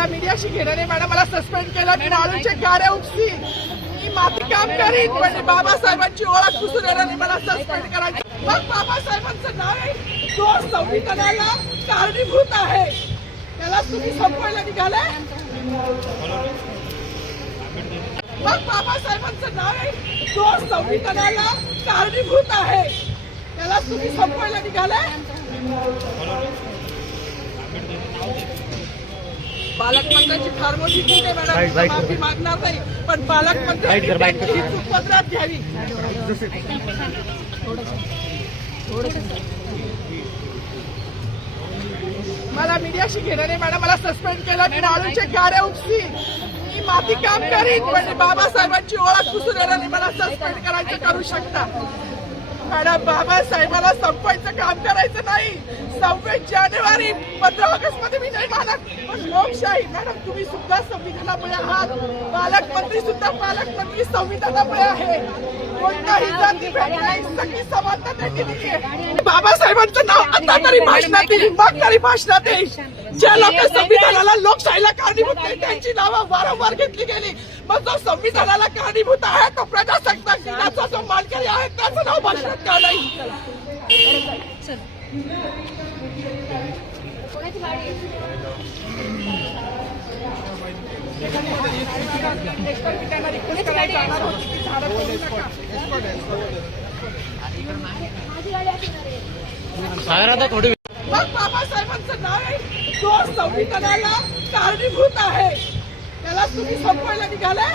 मला मीडियाशी घेणं नाही. मॅडम मला सस्पेंड केलं. मी वाळूचे गारे उपसी मी माती काम करीन म्हणजे बाबासाहेबांची ओळख पुसून येणार नाही. मला सस्पेंड करायचं. मग बाबासाहेबांचं नाव आहे तो संविधानाला कारणीभूत आहे. त्याला तुम्ही संपवायला निघाले. मग बाबासाहेबांचं नाव आहे तो संविधानाला कारणीभूत आहे. त्याला तुम्ही संपवायला निघाले. पालकमंत्र्यांची फार मोठी चूक आहे मॅडम. माफी मागणार नाही पण पालकमंत्र्यांची चूक पदरात घ्यावी. मला मीडियाशी घेणं नाही. मॅडम मला सस्पेंड केलं. मी वाळूचे गारे उपसी मी माती काम करीन म्हणजे बाबासाहेबांची ओळख पुसून येणार नाही. मला सस्पेंड करायचं करू शकता मॅडम. बाबासाहेबाला संपवायचं काम करायचं नाही. 26 जानेवारी 15 ऑगस्ट मध्ये मी नाही मानत पण लोकशाही मॅडम तुम्ही सुद्धा संविधानामुळे आहात. पालकमंत्री सुद्धा पालकमंत्री संविधानामुळे आहे. कोणताही जातीभेद नाही. सगळी समानता त्यांनी दिली आहे. बाबासाहेबांचं नाव आता तरी भाषणात येईल. मग तरी भाषणात येईल. ज्या लोक संविधानाला लोकशाहीला कारणीभूत नाही त्यांची नावं वारंवार घेतली गेली. मग जो संविधानाला कारणीभूत आहे तो प्रजासत्ताक दिनाचा जो मानकरी आहे त्याचं नाव भाषणात का नाही. मग बाबासाहेबांचं नाव आहे तो संविधानाला कारणीभूत आहे. त्याला तुम्ही संपवायला निघाले.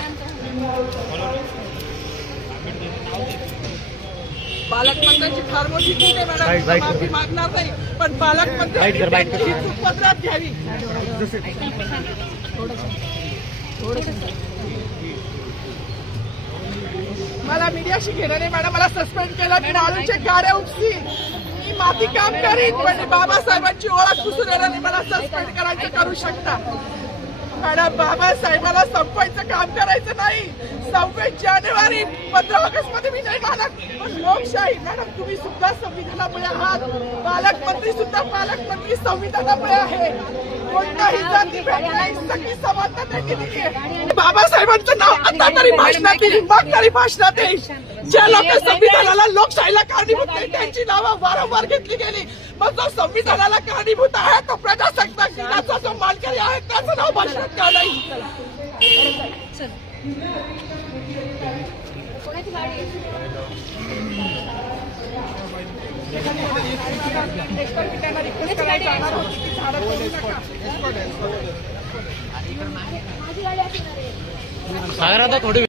पालकमंत्र्यांची फार मोठी चूक आहे मॅडम. माफी मागणार नाही पण पालकमंत्र्यांची चूक पदरात घ्यावी. मला मीडियाशी घेणं नाही. मॅडम मला सस्पेंड केलं. मी वाळूचे गारे उपसी मी माती काम करीन म्हणजे बाबासाहेबांची ओळख पुसून येणार नाही. मला सस्पेंड करायचं करू शकता मॅडम. बाबासाहेबाला संपवायचं काम करायचं नाही. 26 जानेवारी 15 ऑगस्ट मध्ये मी नाही मानत पण लोकशाही मॅडम तुम्ही सुद्धा संविधानामुळे आहात. पालकमंत्री सुद्धा पालकमंत्री संविधानामुळे आहे. कोणताही जातीभेद नाही. सगळी समानता त्यांनी दिली आहे. बाबासाहेबांचं नाव आता तरी भाषणात येईल. मग तरी भाषणात येईल. ज्या लोक संविधानाला लोकशाहीला कारणीभूत नाही त्यांची नावं वारंवार घेतली गेली. मग जो संविधानाला कारणीभूत आहे तो प्रजासत्ताक दिनाचा जो मानकरी आहे त्याचं नाव भाषणात का नाही. थोडी